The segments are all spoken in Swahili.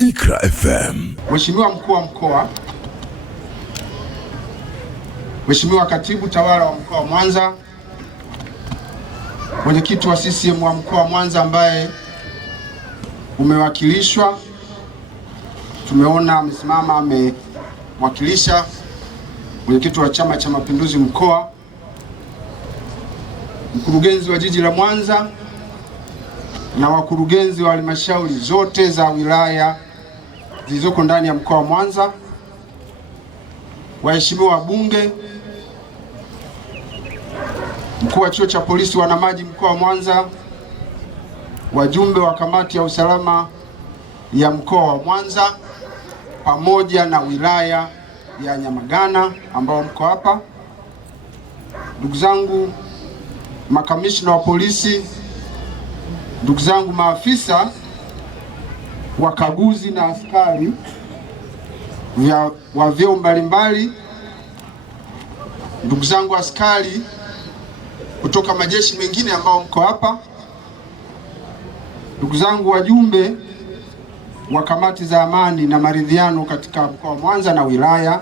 IKRA FM. Mheshimiwa Mkuu wa Mkoa, Mheshimiwa Katibu Tawala wa Mkoa wa Mwanza, Mwenyekiti wa CCM wa Mkoa wa Mwanza ambaye umewakilishwa, tumeona amesimama amewakilisha Mwenyekiti wa Chama cha Mapinduzi Mkoa, Mkurugenzi wa Jiji la Mwanza na wakurugenzi wa halmashauri zote za wilaya zilizoko ndani ya Mkoa wa Mwanza, waheshimiwa wabunge, Mkuu wa Chuo cha Polisi Wanamaji Mkoa wa Mwanza, wajumbe wa Kamati ya Usalama ya Mkoa wa Mwanza pamoja na wilaya ya Nyamagana ambao mko hapa, ndugu zangu makamishna wa polisi, ndugu zangu maafisa wakaguzi na askari wa vyeo mbalimbali, ndugu zangu askari kutoka majeshi mengine ambao mko hapa, ndugu zangu wajumbe wa kamati za amani na maridhiano katika Mkoa wa Mwanza na wilaya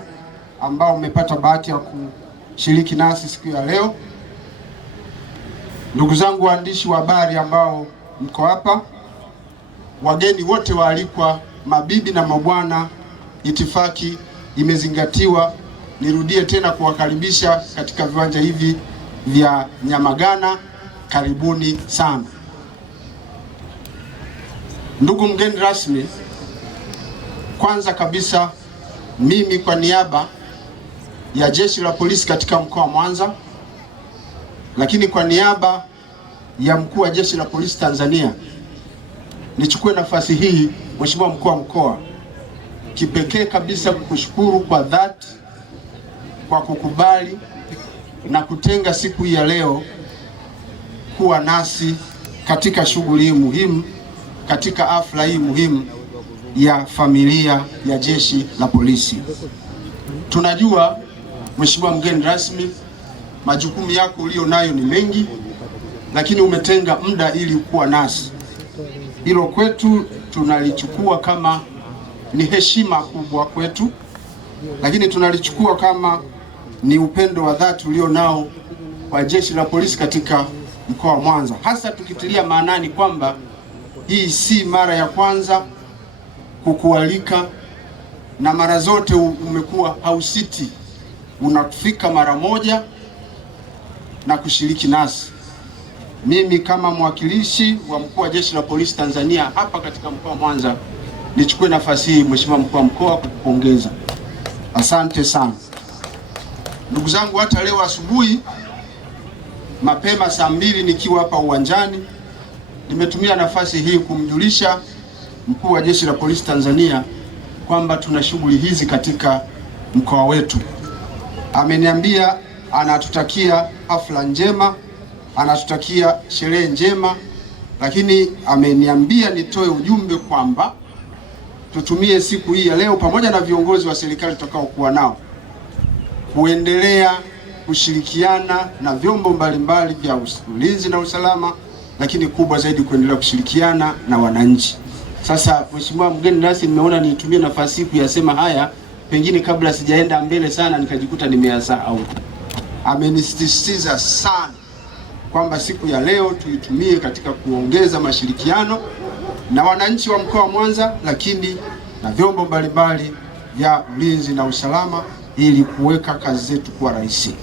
ambao mmepata bahati ya kushiriki nasi siku ya leo, ndugu zangu waandishi wa habari ambao mko hapa, wageni wote waalikwa, mabibi na mabwana, itifaki imezingatiwa. Nirudie tena kuwakaribisha katika viwanja hivi vya Nyamagana. Karibuni sana. Ndugu mgeni rasmi, kwanza kabisa mimi kwa niaba ya Jeshi la Polisi katika Mkoa wa Mwanza, lakini kwa niaba ya Mkuu wa Jeshi la Polisi Tanzania, nichukue nafasi hii, Mheshimiwa Mkuu wa Mkoa, kipekee kabisa kukushukuru kwa dhati kwa kukubali na kutenga siku hii ya leo kuwa nasi katika shughuli hii muhimu, katika hafla hii muhimu ya familia ya Jeshi la Polisi. Tunajua Mheshimiwa mgeni rasmi, majukumu yako ulio nayo ni mengi, lakini umetenga muda ili kuwa nasi. Hilo kwetu tunalichukua kama ni heshima kubwa kwetu, lakini tunalichukua kama ni upendo wa dhati ulio nao kwa Jeshi la Polisi katika Mkoa wa Mwanza, hasa tukitilia maanani kwamba hii si mara ya kwanza kukualika, na mara zote umekuwa hausiti, unafika mara moja na kushiriki nasi. Mimi kama mwakilishi wa Mkuu wa Jeshi la Polisi Tanzania hapa katika Mkoa wa Mwanza, nichukue nafasi hii, Mheshimiwa Mkuu wa Mkoa, kukupongeza. Asante sana. Ndugu zangu, hata leo asubuhi mapema saa 2 nikiwa hapa uwanjani, nimetumia nafasi hii kumjulisha Mkuu wa Jeshi la Polisi Tanzania kwamba tuna shughuli hizi katika mkoa wetu. Ameniambia anatutakia hafla njema, anatutakia sherehe njema, lakini ameniambia nitoe ujumbe kwamba tutumie siku hii ya leo pamoja na viongozi wa serikali tutakaokuwa nao kuendelea kushirikiana na vyombo mbalimbali vya ulinzi na usalama, lakini kubwa zaidi kuendelea kushirikiana na wananchi. Sasa Mheshimiwa mgeni rasmi, nimeona nitumie nafasi hii kuyasema haya, pengine kabla sijaenda mbele sana nikajikuta nimeyasahau. Amenisisitiza sana kwamba siku ya leo tuitumie katika kuongeza mashirikiano na wananchi wa Mkoa wa Mwanza, lakini na vyombo mbalimbali vya ulinzi na usalama ili kuweka kazi zetu kuwa rahisi.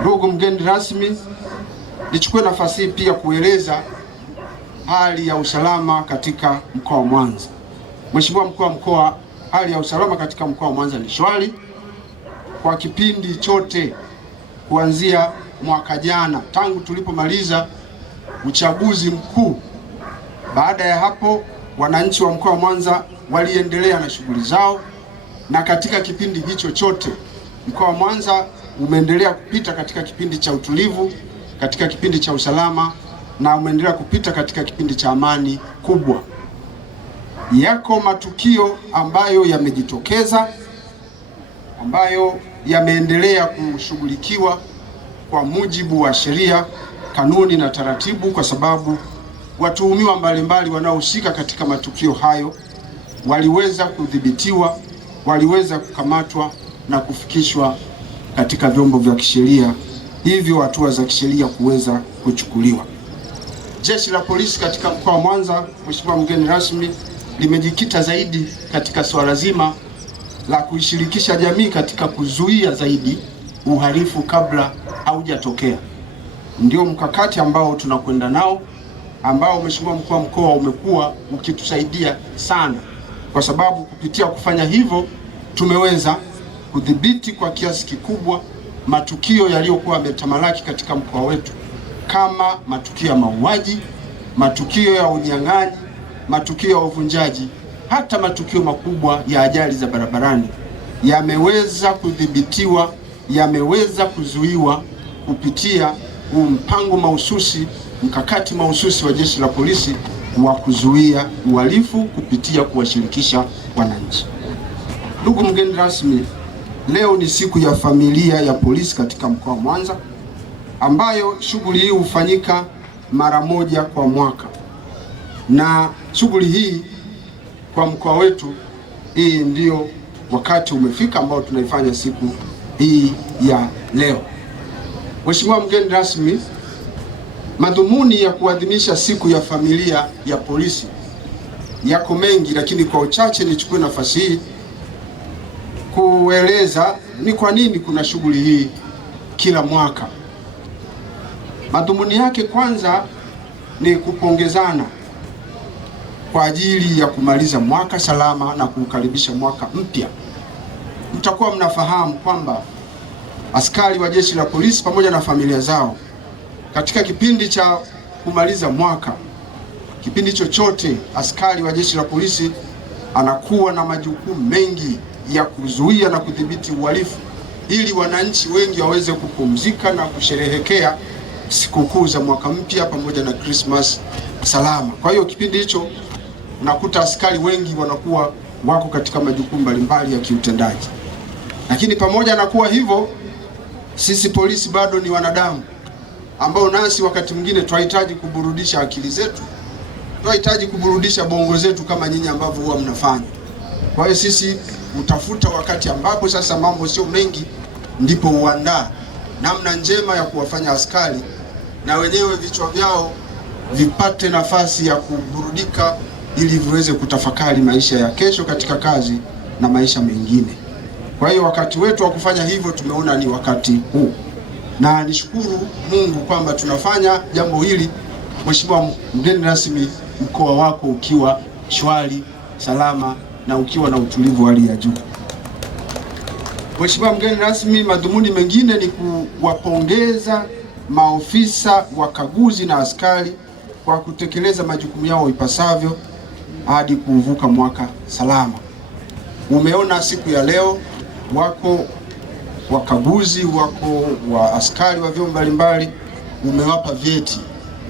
Ndugu mgeni rasmi, nichukue nafasi hii pia kueleza hali ya usalama katika Mkoa wa Mwanza. Mheshimiwa Mkuu wa Mkoa, hali ya usalama katika Mkoa wa Mwanza ni shwari kwa kipindi chote kuanzia mwaka jana tangu tulipomaliza uchaguzi mkuu. Baada ya hapo, wananchi wa Mkoa wa Mwanza waliendelea na shughuli zao, na katika kipindi hicho chote Mkoa wa Mwanza umeendelea kupita katika kipindi cha utulivu, katika kipindi cha usalama, na umeendelea kupita katika kipindi cha amani kubwa. Yako matukio ambayo yamejitokeza, ambayo yameendelea kushughulikiwa kwa mujibu wa sheria, kanuni na taratibu, kwa sababu watuhumiwa mbalimbali wanaohusika katika matukio hayo waliweza kudhibitiwa, waliweza kukamatwa na kufikishwa katika vyombo vya kisheria, hivyo hatua za kisheria kuweza kuchukuliwa. Jeshi la polisi katika mkoa wa Mwanza, Mheshimiwa mgeni rasmi, limejikita zaidi katika swala zima la kuishirikisha jamii katika kuzuia zaidi uhalifu kabla haujatokea. Ndio mkakati ambao tunakwenda nao, ambao Mheshimiwa mkuu wa mkoa umekuwa ukitusaidia sana, kwa sababu kupitia kufanya hivyo tumeweza kudhibiti kwa kiasi kikubwa matukio yaliyokuwa yametamalaki katika mkoa wetu, kama matukio ya mauaji, matukio ya unyang'anyi, matukio ya uvunjaji, hata matukio makubwa ya ajali za barabarani yameweza kudhibitiwa, yameweza kuzuiwa kupitia mpango mahususi, mkakati mahususi wa jeshi la polisi wa kuzuia uhalifu kupitia kuwashirikisha wananchi. Ndugu mgeni rasmi, leo ni siku ya familia ya polisi katika mkoa wa Mwanza, ambayo shughuli hii hufanyika mara moja kwa mwaka, na shughuli hii kwa mkoa wetu, hii ndio wakati umefika ambao tunaifanya siku hii ya leo. Mheshimiwa mgeni rasmi, madhumuni ya kuadhimisha siku ya familia ya polisi yako mengi, lakini kwa uchache nichukue nafasi hii kueleza ni kwa nini kuna shughuli hii kila mwaka. Madhumuni yake kwanza ni kupongezana kwa ajili ya kumaliza mwaka salama na kuukaribisha mwaka mpya. Mtakuwa mnafahamu kwamba askari wa jeshi la polisi pamoja na familia zao katika kipindi cha kumaliza mwaka, kipindi chochote, askari wa jeshi la polisi anakuwa na majukumu mengi ya kuzuia na kudhibiti uhalifu, ili wananchi wengi waweze kupumzika na kusherehekea sikukuu za mwaka mpya pamoja na Christmas salama. Kwa hiyo kipindi hicho unakuta askari wengi wanakuwa wako katika majukumu mbalimbali ya kiutendaji. Lakini pamoja na kuwa hivyo, sisi polisi bado ni wanadamu ambao nasi wakati mwingine tunahitaji kuburudisha akili zetu, tunahitaji kuburudisha bongo zetu kama nyinyi ambavyo huwa mnafanya. Kwa hiyo sisi utafuta wakati ambapo sasa mambo sio mengi, ndipo uandaa namna njema ya kuwafanya askari na wenyewe vichwa vyao vipate nafasi ya kuburudika, ili viweze kutafakari maisha ya kesho katika kazi na maisha mengine. Kwa hiyo wakati wetu wa kufanya hivyo tumeona ni wakati huu, na nishukuru Mungu kwamba tunafanya jambo hili, Mheshimiwa mgeni rasmi, mkoa wako ukiwa shwari, salama na ukiwa na utulivu hali ya juu. Mheshimiwa mgeni rasmi, madhumuni mengine ni kuwapongeza maofisa wakaguzi na askari kwa kutekeleza majukumu yao ipasavyo hadi kuvuka mwaka salama. Umeona siku ya leo wako wakaguzi, wako wa askari wa vyombo mbalimbali, umewapa vyeti.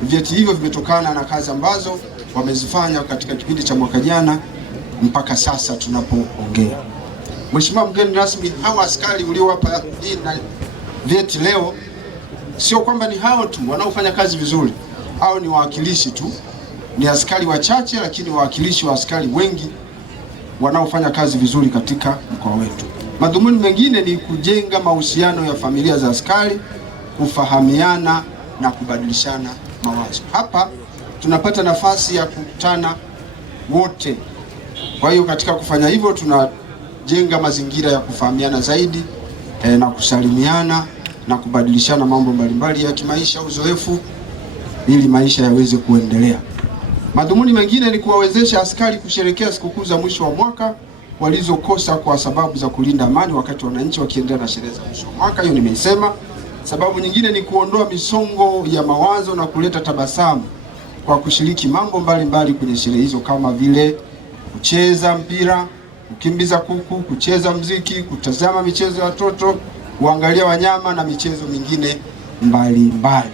Vyeti hivyo vimetokana na kazi ambazo wamezifanya katika kipindi cha mwaka jana mpaka sasa tunapoongea. Mheshimiwa mgeni rasmi, hawa askari uliowapa vyeti leo sio kwamba ni hao tu wanaofanya kazi vizuri, hao ni wawakilishi tu, ni askari wachache, lakini wawakilishi wa askari wengi wanaofanya kazi vizuri katika mkoa wetu. Madhumuni mengine ni kujenga mahusiano ya familia za askari, kufahamiana na kubadilishana mawazo. Hapa tunapata nafasi ya kukutana wote. Kwa hiyo katika kufanya hivyo tunajenga mazingira ya kufahamiana zaidi na kusalimiana na kubadilishana mambo mbalimbali ya kimaisha, uzoefu, ili maisha yaweze kuendelea. Madhumuni mengine ni kuwawezesha askari kusherehekea sikukuu za mwisho wa mwaka walizokosa kwa sababu za kulinda amani wakati wananchi wakiendelea na sherehe za mwisho wa mwaka. Hiyo nimeisema. Sababu nyingine ni kuondoa misongo ya mawazo na kuleta tabasamu kwa kushiriki mambo mbalimbali kwenye sherehe hizo, kama vile kucheza mpira, kukimbiza kuku, kucheza mziki, kutazama michezo ya watoto, kuangalia wanyama na michezo mingine mbalimbali.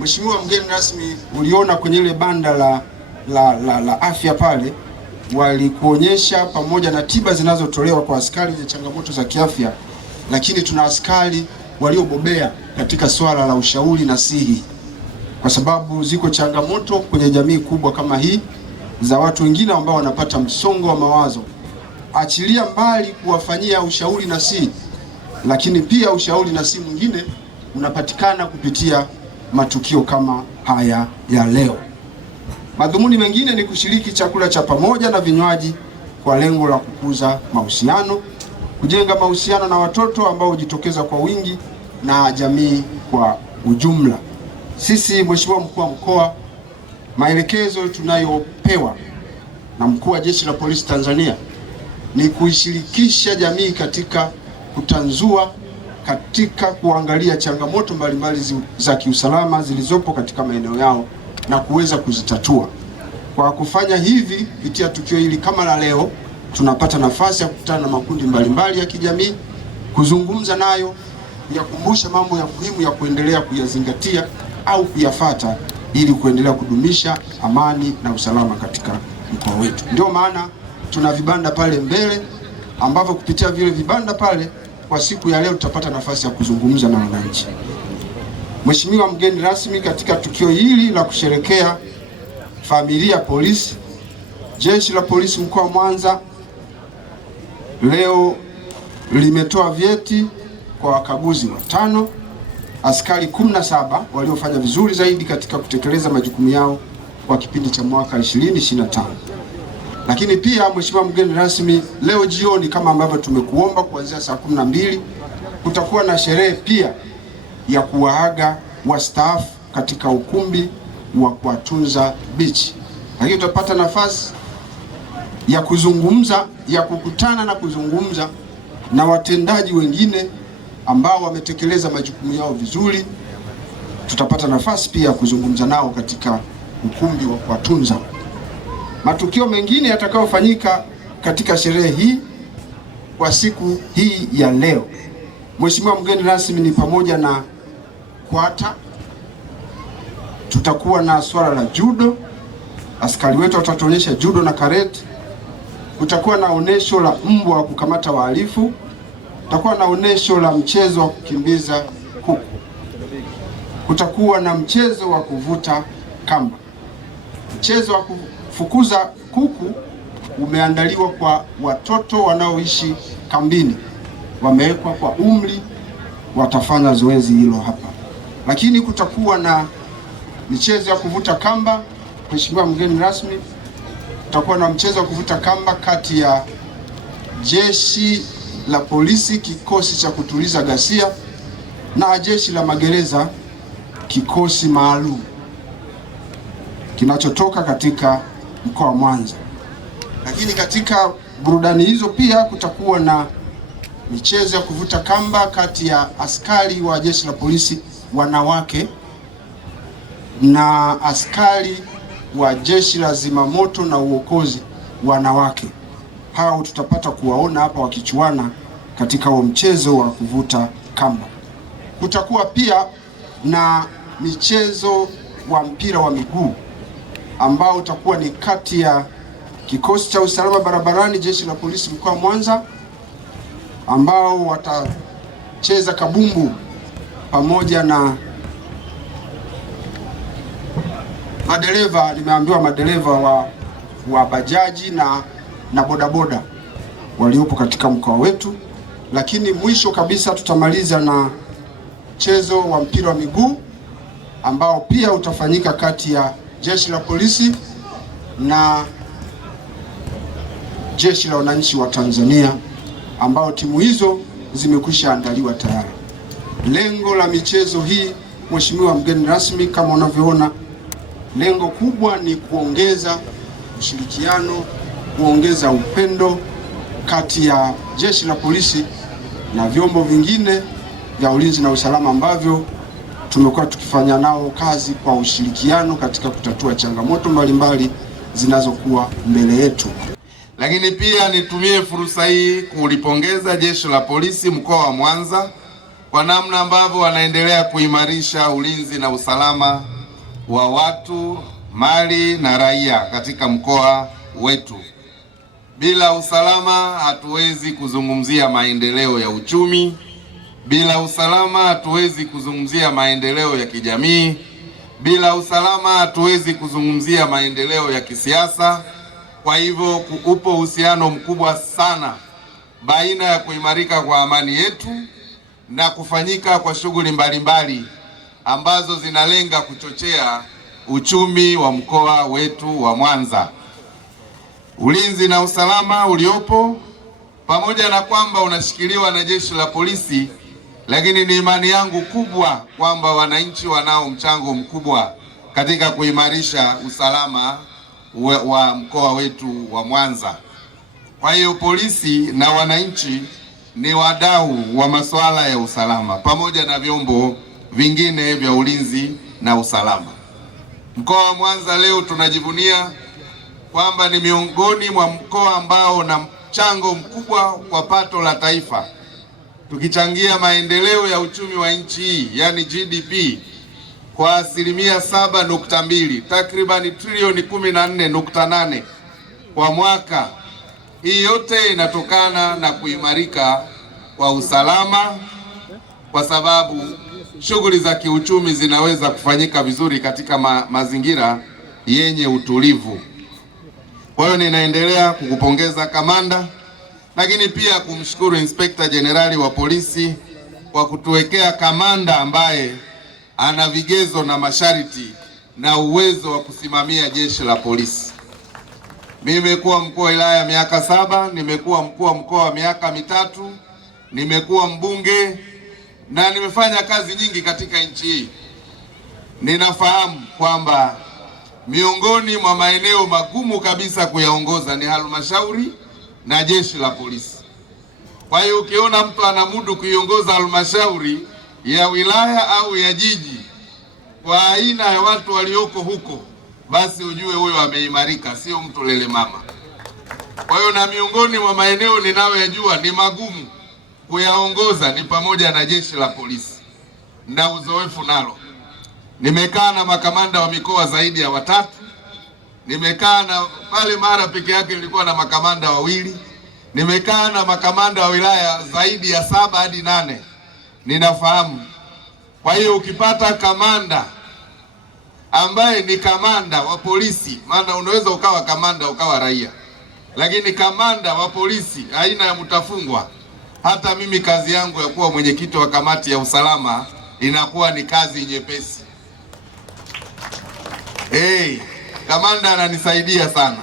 Mheshimiwa mgeni rasmi, uliona kwenye ile banda la afya pale walikuonyesha pamoja na tiba zinazotolewa kwa askari wenye changamoto za kiafya, lakini tuna askari waliobobea katika swala la ushauri na sihi, kwa sababu ziko changamoto kwenye jamii kubwa kama hii za watu wengine ambao wanapata msongo wa mawazo. Achilia mbali kuwafanyia ushauri nasihi, lakini pia ushauri nasihi mwingine unapatikana kupitia matukio kama haya ya leo. Madhumuni mengine ni kushiriki chakula cha pamoja na vinywaji kwa lengo la kukuza mahusiano, kujenga mahusiano na watoto ambao hujitokeza kwa wingi na jamii kwa ujumla. Sisi, Mheshimiwa Mkuu wa Mkoa, maelekezo tunayopewa na Mkuu wa Jeshi la Polisi Tanzania ni kuishirikisha jamii katika kutanzua, katika kuangalia changamoto mbalimbali za kiusalama zilizopo katika maeneo yao na kuweza kuzitatua. Kwa kufanya hivi, kupitia tukio hili kama la leo, tunapata nafasi ya kukutana na makundi mbalimbali ya kijamii, kuzungumza nayo, kuyakumbusha mambo ya muhimu ya kuendelea kuyazingatia au kuyafata ili kuendelea kudumisha amani na usalama katika mkoa wetu. Ndio maana tuna vibanda pale mbele ambavyo kupitia vile vibanda pale kwa siku ya leo tutapata nafasi ya kuzungumza na wananchi. Mheshimiwa mgeni rasmi, katika tukio hili la kusherekea familia polisi, Jeshi la Polisi mkoa wa Mwanza leo limetoa vyeti kwa wakaguzi 5, askari 17 waliofanya vizuri zaidi katika kutekeleza majukumu yao kwa kipindi cha mwaka 2025. Lakini pia Mheshimiwa mgeni rasmi, leo jioni kama ambavyo tumekuomba, kuanzia saa 12 kutakuwa na sherehe pia ya kuwaaga wastaafu katika ukumbi wa Kwatunza Beach. Lakini tutapata nafasi ya kuzungumza, ya kukutana na kuzungumza na watendaji wengine ambao wametekeleza majukumu yao vizuri. Tutapata nafasi pia ya kuzungumza nao katika ukumbi wa Kwatunza. Matukio mengine yatakayofanyika katika sherehe hii kwa siku hii ya leo, Mheshimiwa mgeni rasmi, ni pamoja na kwata, tutakuwa na swala la judo, askari wetu watatuonyesha judo na karate. Kutakuwa na onesho la mbwa wa kukamata wahalifu. Kutakuwa na onesho la mchezo wa kukimbiza kuku. Kutakuwa na mchezo wa kuvuta kamba. Mchezo wa kufukuza kuku umeandaliwa kwa watoto wanaoishi kambini, wamewekwa kwa umri, watafanya zoezi hilo hapa. Lakini kutakuwa na michezo ya kuvuta kamba. Mheshimiwa mgeni rasmi, kutakuwa na mchezo wa kuvuta kamba kati ya Jeshi la Polisi kikosi cha kutuliza ghasia na Jeshi la Magereza kikosi maalum kinachotoka katika mkoa wa Mwanza. Lakini katika burudani hizo pia kutakuwa na michezo ya kuvuta kamba kati ya askari wa Jeshi la Polisi wanawake na askari wa Jeshi la Zimamoto na Uokozi wanawake. Hao tutapata kuwaona hapa wakichuana katika huo mchezo wa kuvuta kamba. Kutakuwa pia na michezo wa mpira wa miguu ambao utakuwa ni kati ya kikosi cha usalama barabarani Jeshi la Polisi mkoa wa Mwanza ambao watacheza kabumbu pamoja na madereva, nimeambiwa madereva wa bajaji na bodaboda waliopo katika mkoa wetu. Lakini mwisho kabisa tutamaliza na mchezo wa mpira wa miguu ambao pia utafanyika kati ya Jeshi la Polisi na Jeshi la Wananchi wa Tanzania ambao timu hizo zimekwisha andaliwa tayari. Lengo la michezo hii, Mheshimiwa mgeni rasmi, kama unavyoona, lengo kubwa ni kuongeza ushirikiano, kuongeza upendo kati ya Jeshi la Polisi na vyombo vingine vya ulinzi na usalama ambavyo tumekuwa tukifanya nao kazi kwa ushirikiano katika kutatua changamoto mbalimbali zinazokuwa mbele yetu. Lakini pia nitumie fursa hii kulipongeza Jeshi la Polisi mkoa wa Mwanza kwa namna ambavyo wanaendelea kuimarisha ulinzi na usalama wa watu, mali na raia katika mkoa wetu. Bila usalama hatuwezi kuzungumzia maendeleo ya uchumi. Bila usalama hatuwezi kuzungumzia maendeleo ya kijamii. Bila usalama hatuwezi kuzungumzia maendeleo ya kisiasa. Kwa hivyo upo uhusiano mkubwa sana baina ya kuimarika kwa amani yetu na kufanyika kwa shughuli mbalimbali ambazo zinalenga kuchochea uchumi wa mkoa wetu wa Mwanza. Ulinzi na usalama uliopo, pamoja na kwamba unashikiliwa na jeshi la polisi, lakini ni imani yangu kubwa kwamba wananchi wanao mchango mkubwa katika kuimarisha usalama wa mkoa wetu wa Mwanza. Kwa hiyo polisi na wananchi ni wadau wa masuala ya usalama pamoja na vyombo vingine vya ulinzi na usalama. Mkoa wa Mwanza leo tunajivunia kwamba ni miongoni mwa mkoa ambao una mchango mkubwa kwa pato la taifa, tukichangia maendeleo ya uchumi wa nchi hii, yani GDP, kwa asilimia 7.2, takribani trilioni 14.8 kwa mwaka. Hii yote inatokana na kuimarika kwa usalama, kwa sababu shughuli za kiuchumi zinaweza kufanyika vizuri katika mazingira yenye utulivu. Kwa hiyo ninaendelea kukupongeza kamanda, lakini pia kumshukuru Inspekta Jenerali wa polisi kwa kutuwekea kamanda ambaye ana vigezo na masharti na uwezo wa kusimamia jeshi la polisi. Mimi nimekuwa mkuu wa wilaya miaka 7, nimekuwa mkuu wa mkoa miaka 3, nimekuwa mbunge na nimefanya kazi nyingi katika nchi hii. Ninafahamu kwamba miongoni mwa maeneo magumu kabisa kuyaongoza ni halmashauri na jeshi la polisi. Kwa hiyo ukiona mtu anamudu kuiongoza halmashauri ya wilaya au ya jiji kwa aina ya watu walioko huko, basi ujue huyo ameimarika, sio mtu lele mama. Kwa hiyo na miongoni mwa maeneo ninayoyajua ni magumu kuyaongoza ni pamoja na jeshi la polisi, na uzoefu nalo. Nimekaa na makamanda wa mikoa zaidi ya 3, nimekaa na pale Mara peke yake nilikuwa na makamanda 2, nimekaa na makamanda wa wilaya zaidi ya 7 hadi 8. Ninafahamu. Kwa hiyo ukipata kamanda ambaye ni kamanda wa polisi, maana unaweza ukawa kamanda ukawa raia, lakini kamanda wa polisi aina ya mtafungwa, hata mimi kazi yangu ya kuwa mwenyekiti wa kamati ya usalama inakuwa ni kazi nyepesi. Kamanda ananisaidia sana,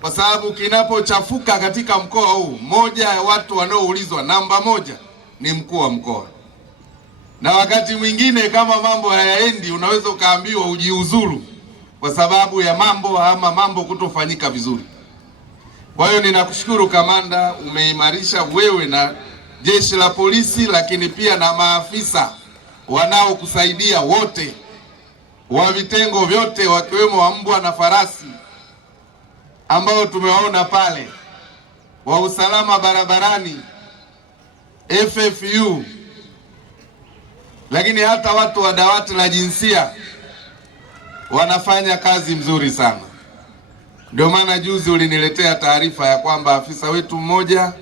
kwa sababu kinapochafuka katika mkoa huu, moja ya watu wanaoulizwa namba 1 ni mkuu wa mkoa. Na wakati mwingine kama mambo hayaendi, unaweza ukaambiwa ujiuzuru kwa sababu ya mambo kutofanyika vizuri. Kwa hiyo ninakushukuru kamanda, umeimarisha wewe na jeshi la polisi, lakini pia na maafisa wanaokusaidia wote wa vitengo vyote, wakiwemo wa mbwa na farasi ambao tumewaona pale, wa usalama barabarani, FFU, lakini hata watu wa dawati la jinsia wanafanya kazi mzuri sana. Ndio maana juzi uliniletea taarifa ya kwamba afisa wetu mmoja,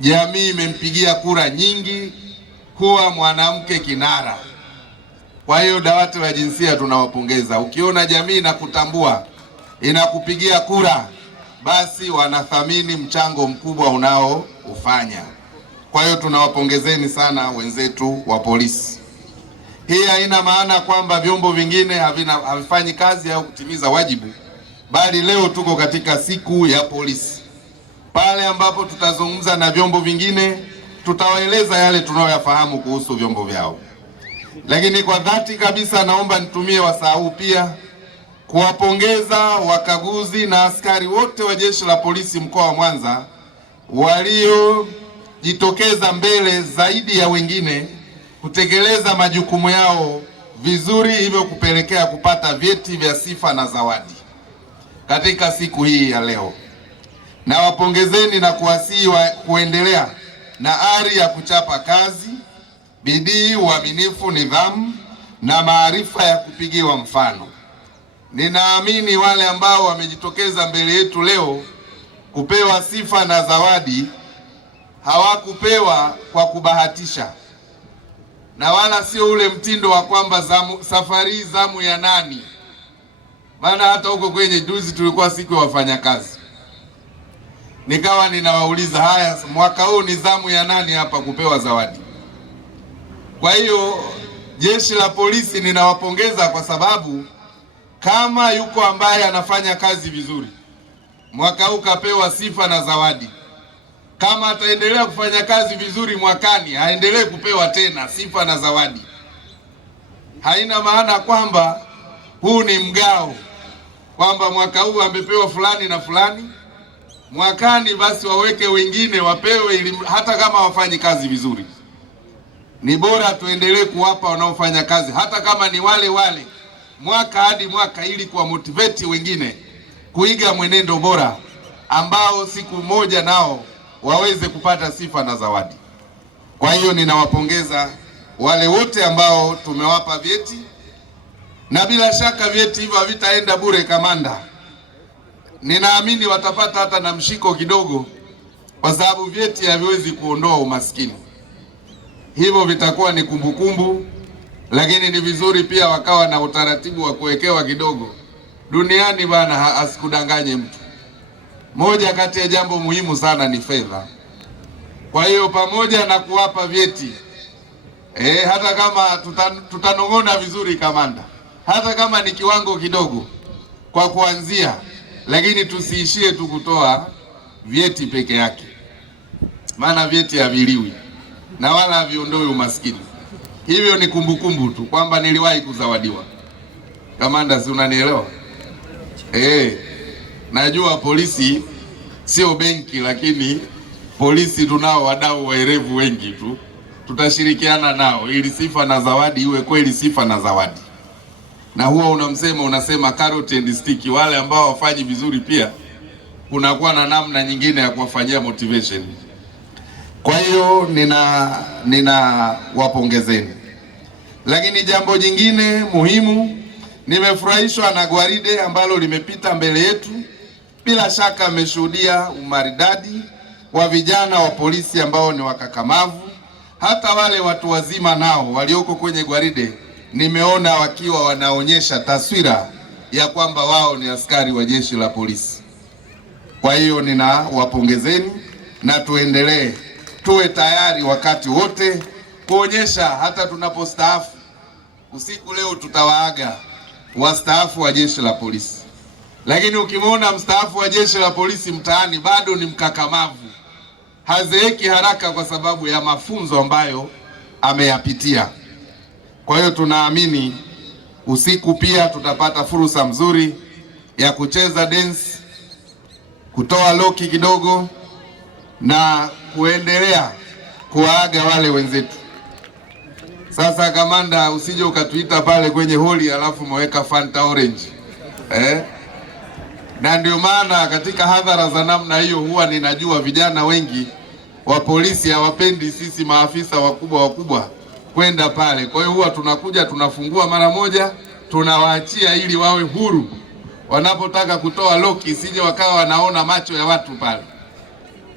jamii imempigia kura nyingi kuwa mwanamke kinara. Kwa hiyo dawati la jinsia tunawapongeza. Ukiona jamii inakutambua, inakupigia kura, basi wanathamini mchango mkubwa unaoufanya. Kwa hiyo tunawapongezeni sana wenzetu wa polisi. Hii haina maana kwamba vyombo vingine havifanyi kazi au kutimiza wajibu, bali leo tuko katika siku ya polisi. Pale ambapo tutazungumza na vyombo vingine, tutawaeleza yale tunayoyafahamu kuhusu vyombo vyao. Lakini kwa dhati kabisa naomba nitumie wasaa huu pia kuwapongeza wakaguzi na askari wote wa jeshi la polisi mkoa wa Mwanza waliojitokeza mbele zaidi ya wengine kutekeleza majukumu yao vizuri, hivyo kupelekea kupata vyeti vya sifa na zawadi katika siku hii ya leo. Na wapongezeni na kuwasihi kuendelea na ari ya kuchapa kazi, bidii, uaminifu, nidhamu na maarifa ya kupigiwa mfano. Ninaamini wale ambao wamejitokeza mbele yetu leo kupewa sifa na zawadi hawakupewa kwa kubahatisha. na wala sio ule mtindo wa kwamba safari zamu ya nani. Maana hata huko kwenye juzi tulikuwa siku ya wafanyakazi, nikawa ninawauliza haya, mwaka huu ni zamu ya nani hapa kupewa zawadi? Kwa hiyo jeshi la polisi ninawapongeza kwa sababu kama yuko ambaye anafanya kazi vizuri, mwaka huu kapewa sifa na zawadi. Kama ataendelea kufanya kazi vizuri mwakani, aendelee kupewa tena sifa na zawadi. Haina maana kwamba huu ni mgao, kwamba mwaka huu amepewa fulani na fulani, mwakani basi waweke wengine wapewe, ili hata kama wafanyi kazi vizuri. Ni bora tuendelee kuwapa wanaofanya kazi hata kama ni wale wale mwaka hadi mwaka, ili kuwa motivate wengine kuiga mwenendo bora ambao siku moja nao waweze kupata sifa na zawadi. Kwa hiyo ninawapongeza wale wote ambao tumewapa vyeti, na bila shaka vyeti hivyo havitaenda bure kamanda. Ninaamini watapata hata na mshiko kidogo, kwa sababu vyeti haviwezi kuondoa umaskini. Hivyo vitakuwa ni kumbukumbu, lakini ni vizuri pia wakawa na utaratibu wa kuwekewa kidogo. Duniani bana, asikudanganye mtu. Moja kati ya jambo muhimu sana ni fedha. Kwa hiyo pamoja na kuwapa vyeti, hata kama tutanong'ona vizuri kamanda, hata kama ni kiwango kidogo kwa kuanzia, lakini tusiishie tu kutoa vyeti peke yake, maana vyeti haviliwi na wala haviondoi umaskini. Hivyo ni kumbukumbu tu kwamba niliwahi kuzawadiwa. Kamanda, si unanielewa? Najua polisi sio benki, lakini polisi tunao wadau waerevu wengi tu, tutashirikiana nao ili sifa na zawadi iwe kweli sifa na zawadi. Na huwa unasema carrot and stick, wale ambao wafanyi vizuri pia kunakuwa na namna nyingine ya kuwafanyia motivation. Kwa hiyo nina wapongezeni. Lakini jambo jingine muhimu, nimefurahishwa na gwaride ambalo limepita mbele yetu. Bila shaka mmeshuhudia umaridadi wa vijana wa polisi ambao ni wakakamavu. Hata wale watu wazima nao walioko kwenye gwaride nimeona wakiwa wanaonyesha taswira ya kwamba wao ni askari wa jeshi la polisi. Kwa hiyo ninawapongezeni na tuendelee, tuwe tayari wakati wote kuonyesha hata tunapostaafu. Usiku leo tutawaaga wastaafu wa jeshi la polisi, lakini ukimwona mstaafu wa jeshi la polisi mtaani bado ni mkakamavu, hazeeki haraka kwa sababu ya mafunzo ambayo ameyapitia. Kwa hiyo tunaamini usiku pia tutapata fursa nzuri ya kucheza dance, kutoa loki kidogo na kuendelea kuwaaga wale wenzetu. Sasa kamanda, usije ukatuita pale kwenye holi alafu mweka Fanta orange. Na ndio maana katika hadhara za namna hiyo huwa ninajua vijana wengi wa polisi hawapendi sisi maafisa wakubwa kwenda pale. Kwa hiyo huwa tunakuja tunafungua mara moja, tunawaachia ili wawe huru. Wanapotaka kutoa loki sije wakawa wanaona macho ya watu pale.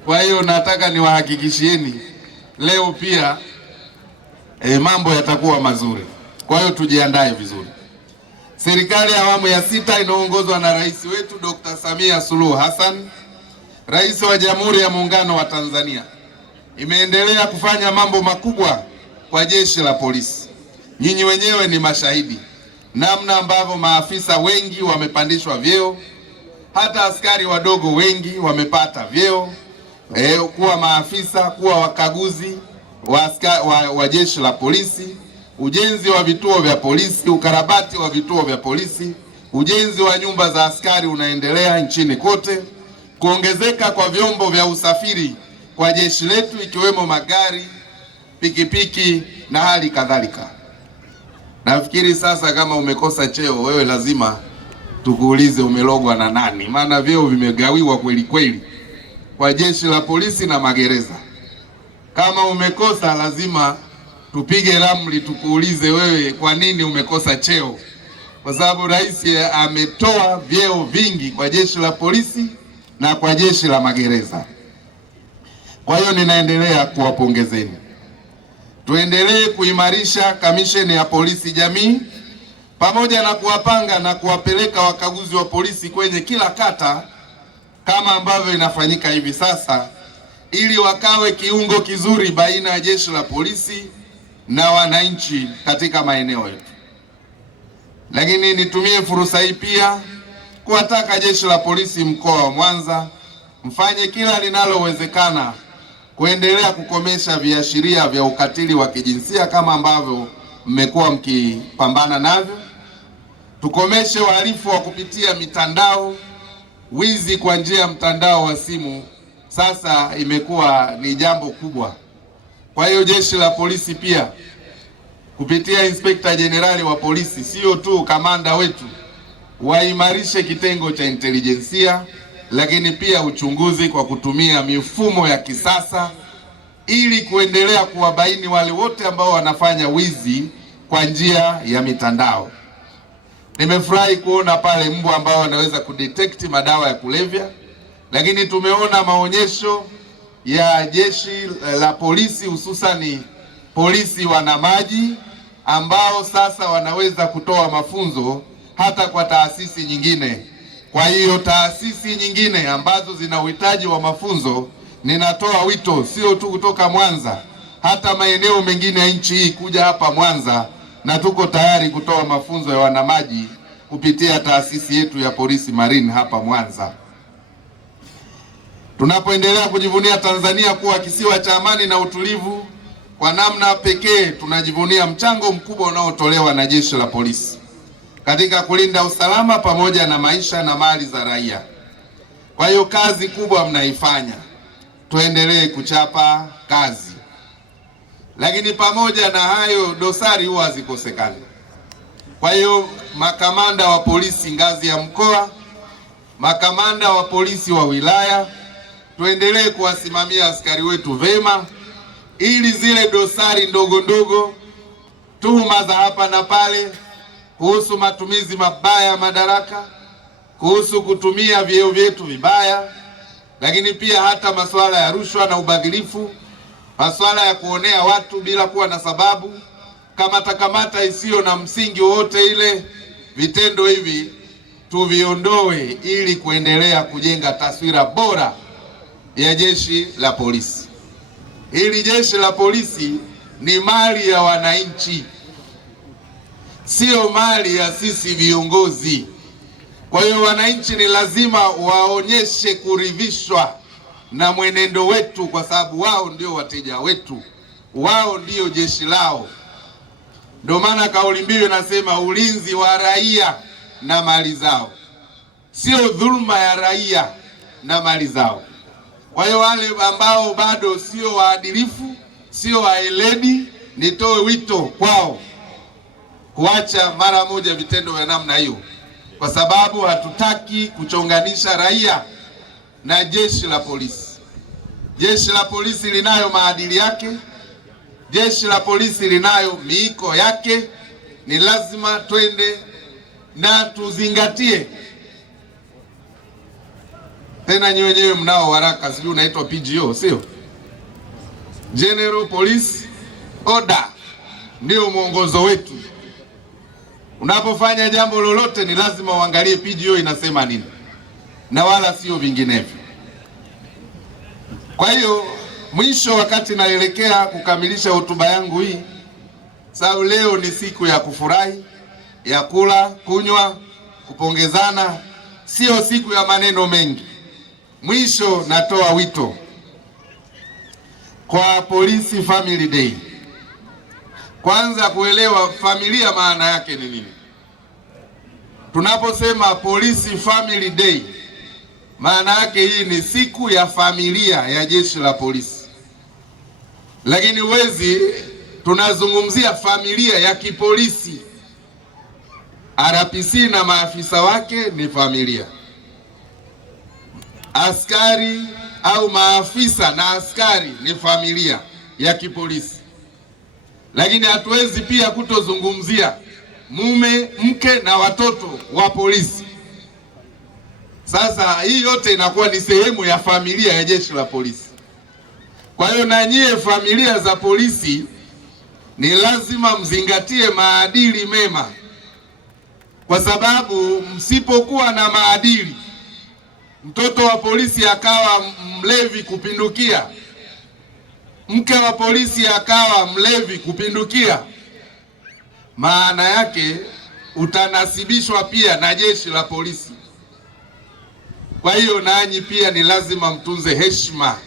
Kwa hiyo nataka niwahakikishieni leo pia mambo yatakuwa mazuri. Kwa hiyo tujiandae vizuri. Serikali ya awamu ya 6 inaongozwa na rais wetu Dr. Samia Suluhu Hassan, Rais wa Jamhuri ya Muungano wa Tanzania, imeendelea kufanya mambo makubwa kwa jeshi la polisi. Nyinyi wenyewe ni mashahidi namna ambavyo maafisa wengi wamepandishwa vyeo, hata askari wadogo wengi wamepata vyeo, kuwa maafisa, kuwa wakaguzi wa jeshi la polisi, ujenzi wa vituo vya polisi, ukarabati wa vituo vya polisi, ujenzi wa nyumba za askari unaendelea nchini kote, kuongezeka kwa vyombo vya usafiri kwa jeshi letu ikiwemo magari, pikipiki na hali kadhalika. Nafikiri sasa kama umekosa cheo wewe lazima tukuulize umelogwa na nani, maana vyeo vimegawiwa kweli kweli kwa jeshi la polisi na magereza. Kama umekosa lazima tupige ramli tukuulize wewe kwa nini umekosa cheo, kwa sababu rais ametoa vyeo vingi kwa jeshi la polisi na kwa jeshi la magereza. Kwa hiyo ninaendelea kuwapongezeni. tuendelee kuimarisha kamisheni ya polisi jamii pamoja na kuwapanga na kuwapeleka wakaguzi wa polisi kwenye kila kata kama ambavyo inafanyika hivi sasa, ili wakawe kiungo kizuri baina ya jeshi la polisi na wananchi katika maeneo yetu. Lakini nitumie fursa hii pia kuwataka jeshi la polisi mkoa wa Mwanza mfanye kila linalowezekana kuendelea kukomesha viashiria vya ukatili wa kijinsia kama ambavyo mmekuwa mkipambana navyo. Tukomeshe uhalifu wa kupitia mitandao. Wizi kwa njia ya mtandao wa simu sasa imekuwa ni jambo kubwa. Kwa hiyo jeshi la polisi pia kupitia Inspekta Jenerali wa polisi, sio tu kamanda wetu, waimarishe kitengo cha intelijensia, lakini pia uchunguzi kwa kutumia mifumo ya kisasa ili kuendelea kuwabaini wale wote ambao wanafanya wizi kwa njia ya mitandao. Nimefurahi kuona pale mbwa ambao wanaweza kudetect madawa ya kulevya, lakini tumeona maonyesho ya jeshi la polisi hususani polisi wanamaji ambao sasa wanaweza kutoa mafunzo hata kwa taasisi nyingine. Kwa hiyo taasisi nyingine ambazo zina uhitaji wa mafunzo, ninatoa wito sio tu kutoka Mwanza, hata maeneo mengine ya nchi hii kuja hapa Mwanza, na tuko tayari kutoa mafunzo ya wanamaji kupitia taasisi yetu ya polisi marine hapa Mwanza. Tunapoendelea kujivunia Tanzania kuwa kisiwa cha amani na utulivu, kwa namna pekee tunajivunia mchango mkubwa unaotolewa na jeshi la polisi katika kulinda usalama pamoja na maisha na mali za raia. Kwa hiyo kazi kubwa mnaifanya, tuendelee kuchapa kazi. Lakini pamoja na hayo, dosari huwa hazikosekani. Kwa hiyo makamanda wa polisi ngazi ya mkoa, makamanda wa polisi wa wilaya, tuendelee kuwasimamia askari wetu vema, ili zile dosari ndogo ndogo, tuhuma za hapa na pale kuhusu matumizi mabaya ya madaraka, kuhusu kutumia vyeo vyetu vibaya, lakini pia hata masuala ya rushwa na ubadhirifu, masuala ya kuonea watu bila kuwa na sababu, kamata isiyo na msingi wowote ile, vitendo hivi tuviondoe ili kuendelea kujenga taswira bora ya jeshi la polisi. Hili jeshi la polisi ni mali ya wananchi, sio mali ya sisi viongozi. Kwa hiyo wananchi ni lazima waonyeshe kuridhishwa na mwenendo wetu, kwa sababu wao ndio wateja wetu, wao ndio jeshi lao. Ndio maana kauli mbiu inasema ulinzi wa raia na mali zao, sio dhuluma ya raia na mali zao. Kwa hiyo wale ambao bado sio waadilifu, sio waeledi, nitoe wito kwao kuacha mara moja vitendo vya namna hiyo, kwa sababu hatutaki kuchonganisha raia na jeshi la polisi. Jeshi la polisi linayo maadili yake, jeshi la polisi linayo miiko yake. Ni lazima twende na tuzingatie. Tena nyewe wenyewe mnao waraka, sijui unaitwa PGO, sio? General Police Order ndio mwongozo wetu. Unapofanya jambo lolote ni lazima uangalie PGO inasema nini, na wala sio vinginevyo. Kwa hiyo mwisho, wakati naelekea kukamilisha hotuba yangu hii, sababu leo ni siku ya kufurahi, ya kula, kunywa, kupongezana, sio siku ya maneno mengi. Mwisho natoa wito kwa Police Family Day. Kwanza kuelewa familia maana yake ni nini. Tunaposema Police Family Day, maana yake hii ni siku ya familia ya jeshi la polisi. Lakini tunazungumzia familia ya kipolisi. RPC na maafisa wake ni familia. Askari au maafisa na askari ni familia ya kipolisi. Lakini hatuwezi pia kutozungumzia mume, mke na watoto wa polisi. Sasa hii yote inakuwa ni sehemu ya familia ya jeshi la polisi. Kwa hiyo na nyie familia za polisi ni lazima mzingatie maadili mema, kwa sababu msipokuwa na maadili, mtoto wa polisi akawa mlevi kupindukia, mke wa polisi akawa mlevi kupindukia, maana yake utanasibishwa pia na jeshi la polisi. Kwa hiyo nanyi pia ni lazima mtunze heshima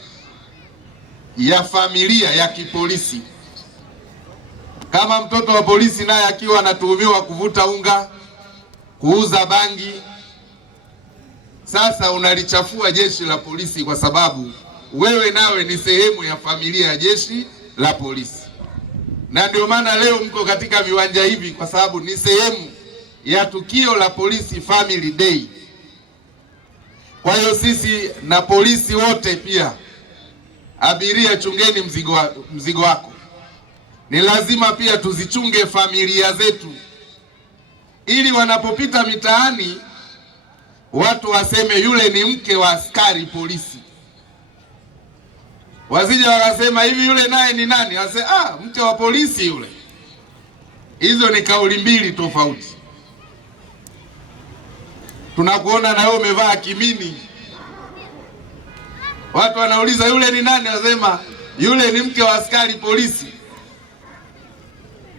ya familia ya kipolisi. Kama mtoto wa polisi naye akiwa anatuhumiwa kuvuta unga, kuuza bangi, sasa unalichafua jeshi la polisi, kwa sababu wewe nawe ni sehemu ya familia ya jeshi la polisi. Na ndio maana leo mko katika viwanja hivi, kwa sababu ni sehemu ya tukio la Police Family Day. Kwa hiyo sisi na polisi wote pia, abiria, chungeni mzigo wako. Ni lazima pia tuzichunge familia zetu, ili wanapopita mitaani watu waseme yule ni mke wa askari polisi. Wasije wakasema hivi yule naye ni nani? Wase mke wa polisi yule. Hizo ni kauli mbili tofauti. Tunakuona na wewe umevaa kimini, watu wanauliza yule ni nani? Wasema yule ni mke wa askari polisi.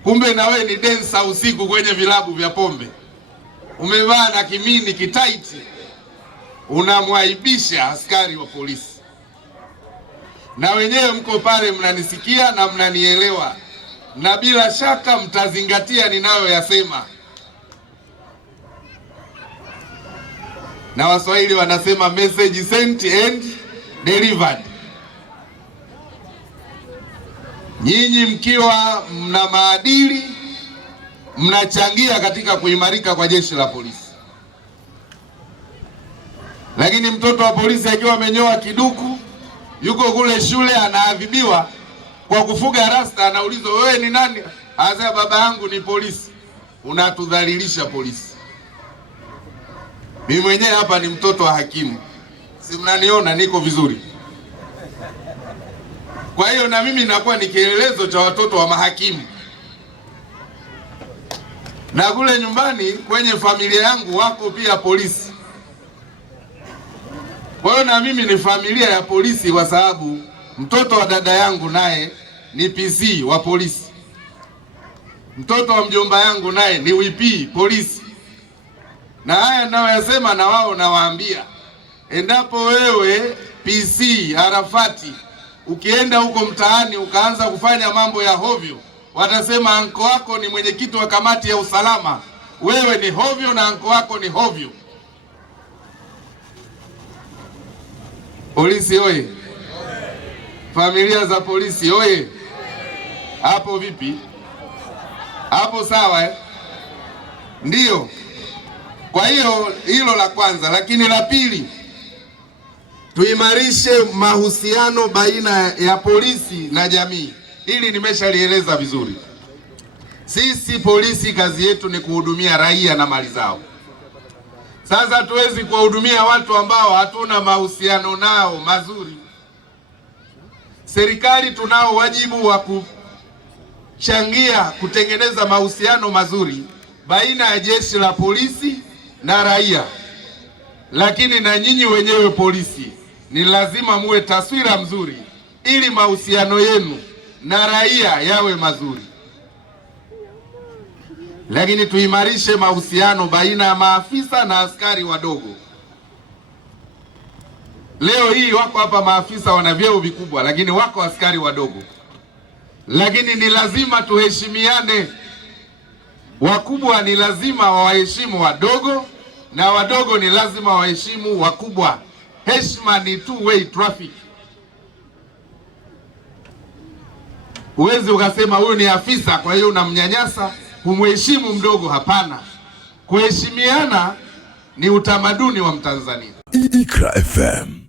Kumbe na wewe ni densa usiku kwenye vilabu vya pombe, umevaa na kimini kitaiti, unamwaibisha askari wa polisi. Na wenyewe mko pale mnanisikia na mnanielewa, na bila shaka mtazingatia ninayoyasema. Na Waswahili wanasema message sent and delivered. Nyinyi mkiwa mna maadili, mnachangia katika kuimarika kwa jeshi la polisi. Lakini mtoto wa polisi akiwa amenyoa kiduku, yuko kule shule anaadhibiwa kwa kufuga rasta, anaulizwa wewe ni nani? Anasema baba yangu ni polisi. Unatudhalilisha polisi. Mimi mwenyewe hapa ni mtoto wa hakimu, si mnaniona niko vizuri? Kwa hiyo na mimi nakuwa ni kielelezo cha watoto wa mahakimu, na kule nyumbani kwenye familia yangu wako pia polisi. Kwa hiyo na mimi ni familia ya polisi, kwa sababu mtoto wa dada yangu naye ni PC wa polisi, mtoto wa mjomba yangu naye ni WP polisi. Na haya nayoyasema na wao nawaambia, endapo wewe PC Arafati ukienda huko mtaani ukaanza kufanya mambo ya hovyo, watasema anko wako ni mwenyekiti wa kamati ya usalama, wewe ni hovyo na anko wako ni hovyo. Polisi oye! Familia za polisi oye! Hapo vipi? Hapo sawa eh? Ndiyo. Kwa hiyo hilo la kwanza, lakini la pili, tuimarishe mahusiano baina ya polisi na jamii. Hili nimeshalieleza vizuri. Sisi polisi kazi yetu ni kuhudumia raia na mali zao. Sasa hatuwezi kuwahudumia watu ambao hatuna mahusiano nao mazuri. Serikali tunao wajibu wa kuchangia kutengeneza mahusiano mazuri baina ya jeshi la polisi na raia, lakini na nyinyi wenyewe polisi ni lazima muwe taswira mzuri, ili mahusiano yenu na raia yawe mazuri. Lakini tuimarishe mahusiano baina ya maafisa na askari wadogo. Leo hii wako hapa maafisa wana vyeo vikubwa, lakini wako askari wadogo. Lakini ni lazima tuheshimiane. Wakubwa ni lazima wawaheshimu wadogo, na wadogo ni lazima waheshimu wakubwa. Heshima ni two-way traffic. Huwezi ukasema huyu ni afisa kwa hiyo unamnyanyasa, kumheshimu mdogo. Hapana, kuheshimiana ni utamaduni wa Mtanzania. Iqra FM.